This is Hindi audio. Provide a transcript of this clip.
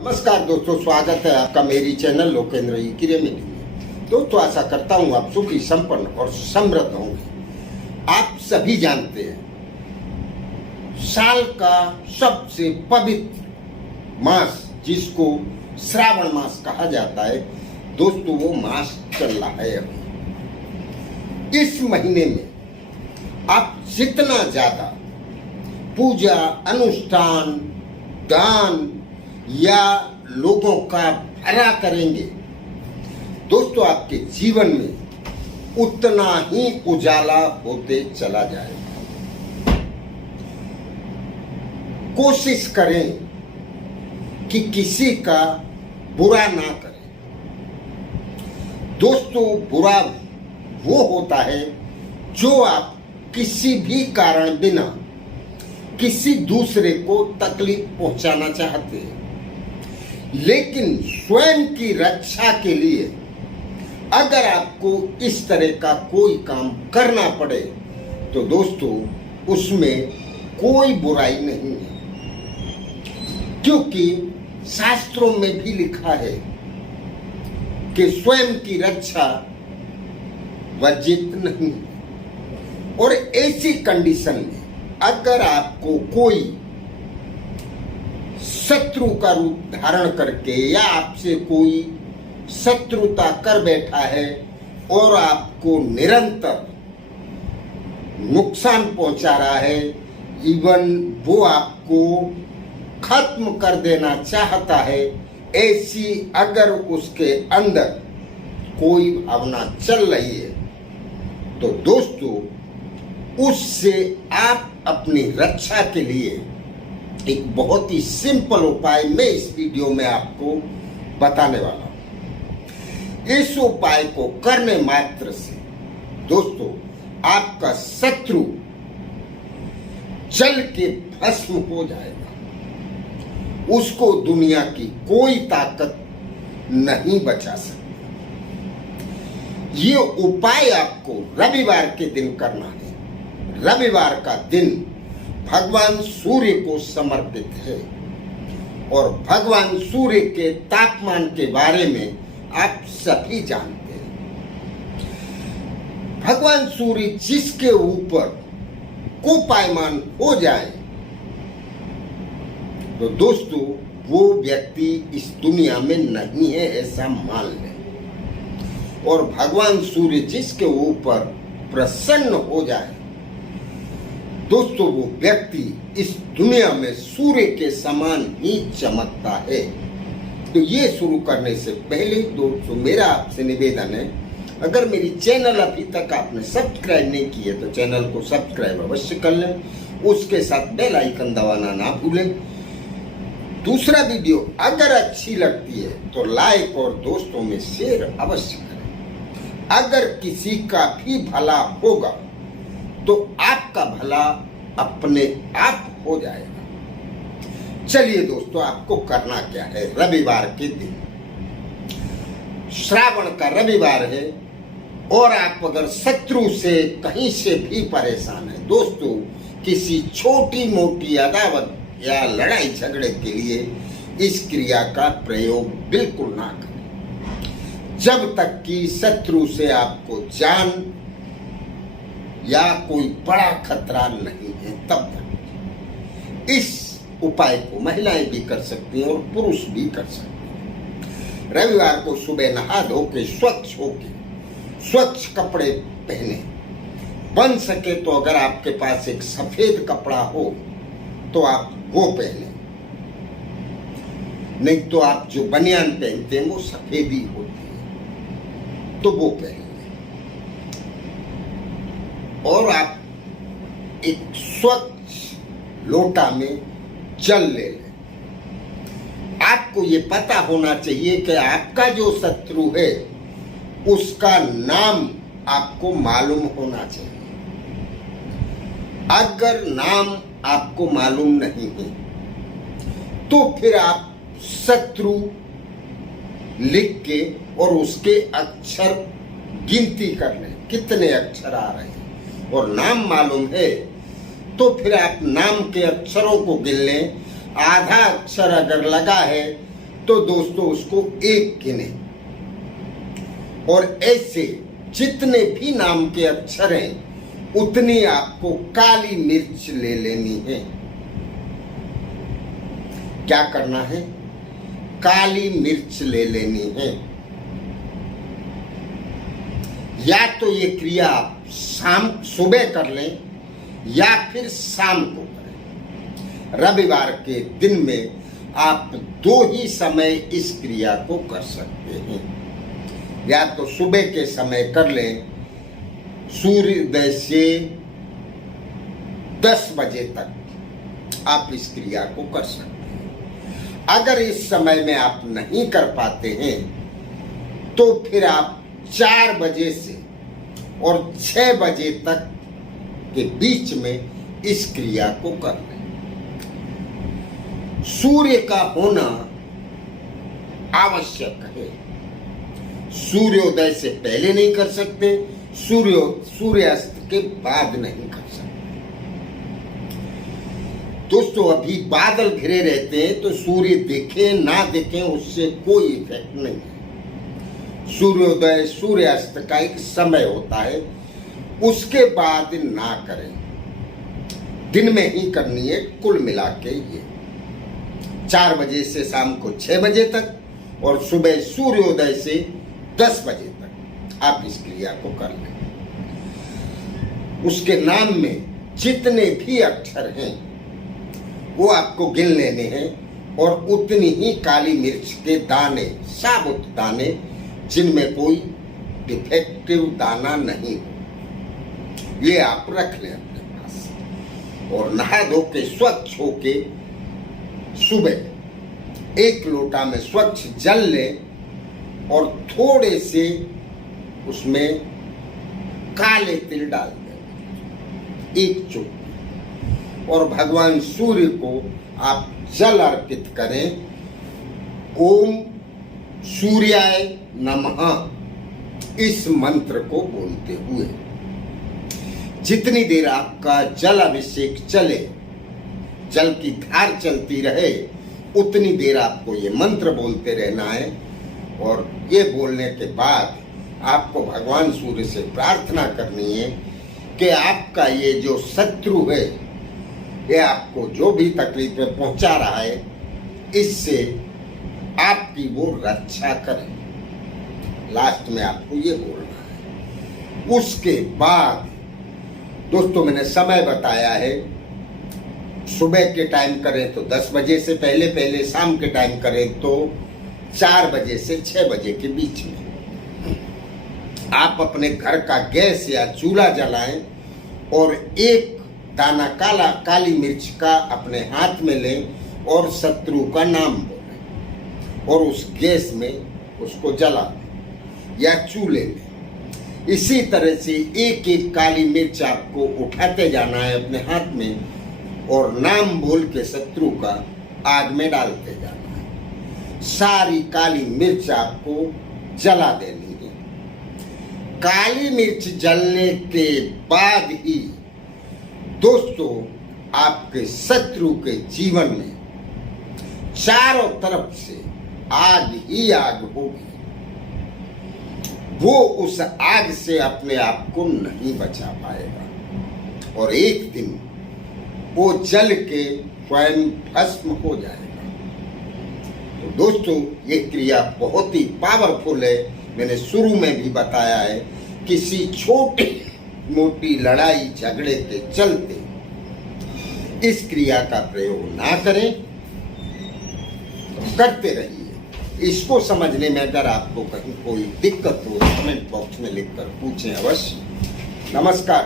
नमस्कार दोस्तों, स्वागत है आपका मेरी चैनल लोकेंद्र ईकिरेमिनी में। दोस्तों, आशा करता हूँ आप सुखी, संपन्न और समृद्ध होंगे। आप सभी जानते हैं, साल का सबसे पवित्र मास जिसको श्रावण मास कहा जाता है, दोस्तों वो मास चल रहा है अभी। इस महीने में आप जितना ज्यादा पूजा, अनुष्ठान, दान या लोगों का भला करेंगे, दोस्तों आपके जीवन में उतना ही उजाला होते चला जाएगा। कोशिश करें कि किसी का बुरा ना करें। दोस्तों, बुरा वो होता है जो आप किसी भी कारण बिना किसी दूसरे को तकलीफ पहुंचाना चाहते हैं, लेकिन स्वयं की रक्षा के लिए अगर आपको इस तरह का कोई काम करना पड़े तो दोस्तों उसमें कोई बुराई नहीं है, क्योंकि शास्त्रों में भी लिखा है कि स्वयं की रक्षा वर्जित नहीं है। और ऐसी कंडीशन में अगर आपको कोई शत्रु का रूप धारण करके या आपसे कोई शत्रुता कर बैठा है और आपको निरंतर नुकसान पहुंचा रहा है, इवन वो आपको खत्म कर देना चाहता है, ऐसी अगर उसके अंदर कोई भावना चल रही है तो दोस्तों उससे आप अपनी रक्षा के लिए एक बहुत ही सिंपल उपाय मैं इस वीडियो में आपको बताने वाला हूं। इस उपाय को करने मात्र से दोस्तों आपका शत्रु जल के भस्म हो जाएगा, उसको दुनिया की कोई ताकत नहीं बचा सकती। ये उपाय आपको रविवार के दिन करना है। रविवार का दिन भगवान सूर्य को समर्पित है और भगवान सूर्य के तापमान के बारे में आप सभी जानते हैं। भगवान सूर्य जिसके ऊपर कोपायमान हो जाए तो दोस्तों वो व्यक्ति इस दुनिया में नहीं है, ऐसा मान लें। और भगवान सूर्य जिसके ऊपर प्रसन्न हो जाए दोस्तों वो व्यक्ति इस दुनिया में सूर्य के समान ही चमकता है। तो ये शुरू करने से पहले दोस्तों मेरा आपसे निवेदन है, अगर मेरी चैनल अभी तक आपने सब्सक्राइब नहीं की है तो चैनल को सब्सक्राइब अवश्य कर लें, उसके साथ बेल आइकन दबाना ना भूलें। दूसरा वीडियो अगर अच्छी लगती है तो लाइक और दोस्तों में शेयर अवश्य करें। अगर किसी का भी भला होगा तो आपका भला अपने आप हो जाएगा। चलिए दोस्तों, आपको करना क्या है। रविवार के दिन, श्रावण का रविवार है और आप अगर शत्रु से कहीं से भी परेशान है दोस्तों, किसी छोटी मोटी अदावत या लड़ाई झगड़े के लिए इस क्रिया का प्रयोग बिल्कुल ना करें जब तक कि शत्रु से आपको जान या कोई बड़ा खतरा नहीं है। तब तक इस उपाय को महिलाएं भी कर सकती हैं और पुरुष भी कर सकते हैं। रविवार को सुबह नहा धो के स्वच्छ होके स्वच्छ कपड़े पहने, बन सके तो अगर आपके पास एक सफेद कपड़ा हो तो आप वो पहने, नहीं तो आप जो बनियान पहनते हैं वो सफेद ही होती है तो वो पहने। और आप एक स्वच्छ लोटा में जल ले लें। आपको ये पता होना चाहिए कि आपका जो शत्रु है उसका नाम आपको मालूम होना चाहिए। अगर नाम आपको मालूम नहीं है तो फिर आप शत्रु लिख के और उसके अक्षर गिनती कर लें, कितने अक्षर आ रहे हैं। और नाम मालूम है तो फिर आप नाम के अक्षरों को गिन लें। आधा अक्षर अगर लगा है तो दोस्तों उसको एक गिने, और ऐसे जितने भी नाम के अक्षर हैं उतनी आपको काली मिर्च ले लेनी है। क्या करना है? काली मिर्च ले लेनी है। या तो ये क्रिया आप सुबह कर लें या फिर शाम को करें। रविवार के दिन में आप 2 ही समय इस क्रिया को कर सकते हैं। या तो सुबह के समय कर लें, सूर्योदय से 10 बजे तक आप इस क्रिया को कर सकते हैं। अगर इस समय में आप नहीं कर पाते हैं तो फिर आप 4 बजे से और 6 बजे तक के बीच में इस क्रिया को कर लें। सूर्य का होना आवश्यक है। सूर्योदय से पहले नहीं कर सकते, सूर्यास्त के बाद नहीं कर सकते। दोस्तों अभी बादल घिरे रहते हैं तो सूर्य दिखे ना दिखे उससे कोई इफेक्ट नहीं है। सूर्योदय सूर्यास्त का एक समय होता है, उसके बाद ना करें, दिन में ही करनी है। कुल मिला के ये 4 बजे से शाम को 6 बजे तक और सुबह सूर्योदय से 10 बजे तक आप इस क्रिया को कर लें। उसके नाम में जितने भी अक्षर हैं वो आपको गिन लेने हैं और उतनी ही काली मिर्च के दाने, साबुत दाने, जिनमें कोई डिफेक्टिव दाना नहीं हो, ये आप रख लें अपने पास। और नहा धो के स्वच्छ होके सुबह 1 लोटा में स्वच्छ जल लें और थोड़े से उसमें काले तिल डाल दें, 1 चुटकी, और भगवान सूर्य को आप जल अर्पित करें। ओम सूर्याय नमः इस मंत्र को बोलते हुए जितनी देर आपका जल अभिषेक चले, जल की धार चलती रहे, उतनी देर आपको ये मंत्र बोलते रहना है। और ये बोलने के बाद आपको भगवान सूर्य से प्रार्थना करनी है कि आपका ये जो शत्रु है, ये आपको जो भी तकलीफें पहुंचा रहा है, इससे आपकी वो रक्षा करे। लास्ट में आपको ये बोलना है। उसके बाद दोस्तों मैंने समय बताया है, सुबह के टाइम करें तो 10 बजे से पहले, शाम के टाइम करें तो 4 बजे से 6 बजे के बीच में। आप अपने घर का गैस या चूल्हा जलाएं और 1 दाना काली मिर्च का अपने हाथ में लें और शत्रु का नाम बोलें और उस गैस में उसको जला दें या चूल्हे में। इसी तरह से 1-1 काली मिर्च आपको उठाते जाना है अपने हाथ में और नाम बोल के शत्रु का आग में डालते जाना है। सारी काली मिर्च आपको जला देनी है। काली मिर्च जलने के बाद ही दोस्तों आपके शत्रु के जीवन में चारों तरफ से आग ही आग होगी। वो उस आग से अपने आप को नहीं बचा पाएगा और एक दिन वो जल के स्वयं भस्म हो जाएगा। तो दोस्तों ये क्रिया बहुत ही पावरफुल है। मैंने शुरू में भी बताया है, किसी छोटी मोटी लड़ाई झगड़े के चलते इस क्रिया का प्रयोग ना करें, करते रहिए। इसको समझने में अगर आपको कहीं कोई दिक्कत हो, कमेंट बॉक्स में लिखकर पूछें अवश्य। नमस्कार।